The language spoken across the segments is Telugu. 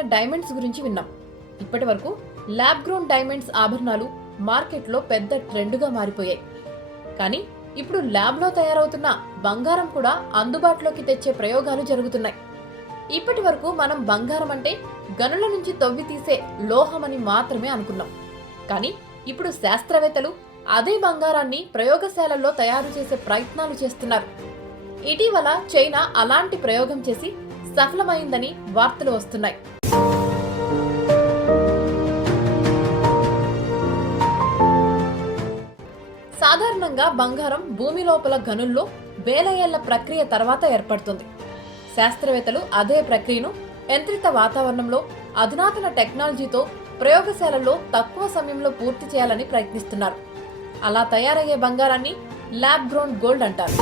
ప్రత్యేకమైన డైమండ్స్ గురించి విన్నాం. ఇప్పటి వరకు ల్యాబ్ గ్రోన్ డైమండ్స్ ఆభరణాలు మార్కెట్లో పెద్ద ట్రెండ్గా మారిపోయాయి. కానీ ఇప్పుడు ల్యాబ్లో తయారవుతున్న బంగారం కూడా అందుబాటులోకి తెచ్చే ప్రయోగాలు జరుగుతున్నాయి. ఇప్పటి వరకు మనం బంగారం అంటే గనుల నుంచి తవ్వి తీసే లోహమని మాత్రమే అనుకున్నాం. కానీ ఇప్పుడు శాస్త్రవేత్తలు అదే బంగారాన్ని ప్రయోగశాలల్లో తయారు చేసే ప్రయత్నాలు చేస్తున్నారు. ఇటీవల చైనా అలాంటి ప్రయోగం చేసి సఫలమైందని వార్తలు వస్తున్నాయి. సాధారణంగా బంగారం భూమి లోపల గనుల్లో వేల ఏళ్ల ప్రక్రియ తర్వాత ఏర్పడుతుంది. శాస్త్రవేత్తలు అదే ప్రక్రియను యంత్రిత వాతావరణంలో అధునాతన టెక్నాలజీతో ప్రయోగశాలల్లో తక్కువ సమయంలో పూర్తి చేయాలని ప్రయత్నిస్తున్నారు. అలా తయారయ్యే బంగారాన్ని ల్యాబ్ గ్రోన్ గోల్డ్ అంటారు.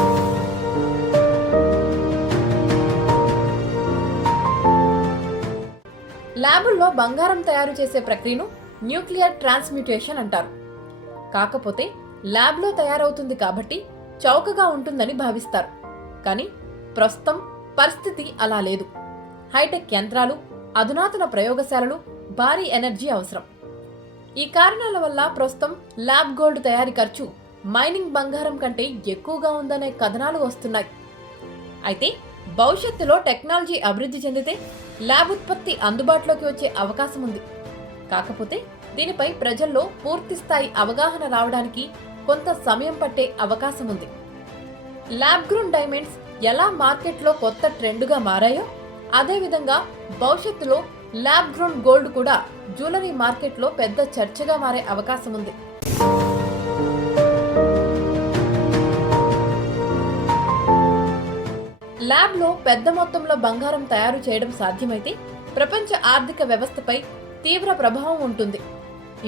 ల్యాబుల్లో బంగారం తయారు చేసే ప్రక్రియను న్యూక్లియర్ ట్రాన్స్మ్యూటేషన్ అంటారు. కాకపోతే ల్యాబ్లో తయారవుతుంది కాబట్టి చౌకగా ఉంటుందని భావిస్తారు. కానీ ప్రస్తుతం పరిస్థితి అలా లేదు. హైటెక్ యంత్రాలు, అధునాతన ప్రయోగశాలలు, భారీ ఎనర్జీ అవసరం. ఈ కారణాల వల్ల ప్రస్తుతం ల్యాబ్ గోల్డ్ తయారీ ఖర్చు మైనింగ్ బంగారం కంటే ఎక్కువగా ఉందనే కథనాలు వస్తున్నాయి. అయితే భవిష్యత్తులో టెక్నాలజీ అభివృద్ధి చెందితే ల్యాబ్ ఉత్పత్తి అందుబాటులోకి వచ్చే అవకాశం ఉంది. కాకపోతే దీనిపై ప్రజల్లో పూర్తి స్థాయి అవగాహన రావడానికి కొంత సమయం పట్టే అవకాశం ఉంది. ల్యాబ్ గ్రోన్ డైమండ్స్ ఎలా మార్కెట్లో కొత్త ట్రెండ్గా మారాయో అదేవిధంగా భవిష్యత్తులో ల్యాబ్ గ్రోన్ గోల్డ్ కూడా జ్యువెలరీ మార్కెట్లో పెద్ద చర్చగా మారే అవకాశం ఉంది. ల్యాబ్లో పెద్ద మొత్తంలో బంగారం తయారు చేయడం సాధ్యమైతే ప్రపంచ ఆర్థిక వ్యవస్థపై తీవ్ర ప్రభావం ఉంటుంది.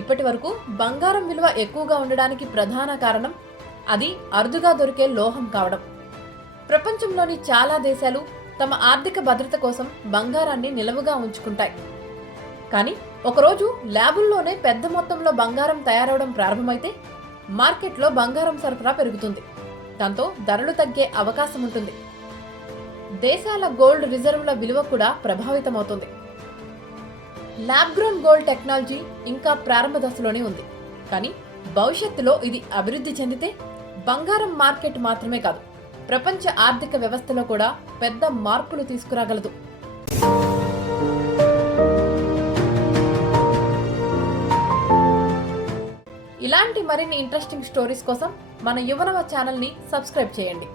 ఇప్పటి వరకు బంగారం విలువ ఎక్కువగా ఉండడానికి ప్రధాన కారణం అది అరుదుగా దొరికే లోహం కావడం. ప్రపంచంలోని చాలా దేశాలు తమ ఆర్థిక భద్రత కోసం బంగారాన్ని నిలవుగా ఉంచుకుంటాయి. కానీ ఒకరోజు ల్యాబుల్లోనే పెద్ద మొత్తంలో బంగారం తయారవడం ప్రారంభమైతే మార్కెట్లో బంగారం సరఫరా పెరుగుతుంది. దాంతో ధరలు తగ్గే అవకాశం ఉంటుంది. దేశాల గోల్డ్ రిజర్వుల విలువ కూడా ప్రభావితమవుతుంది. ల్యాబ్ గ్రోన్ గోల్డ్ టెక్నాలజీ ఇంకా ప్రారంభ దశలోనే ఉంది. కానీ భవిష్యత్తులో ఇది అభివృద్ధి చెందితే బంగారం మార్కెట్ మాత్రమే కాదు, ప్రపంచ ఆర్థిక వ్యవస్థలో కూడా పెద్ద మార్పులు తీసుకురాగలదు. ఇలాంటి మరిన్ని ఇంట్రెస్టింగ్ స్టోరీస్ కోసం మన యువనవ ఛానల్ని సబ్స్క్రైబ్ చేయండి.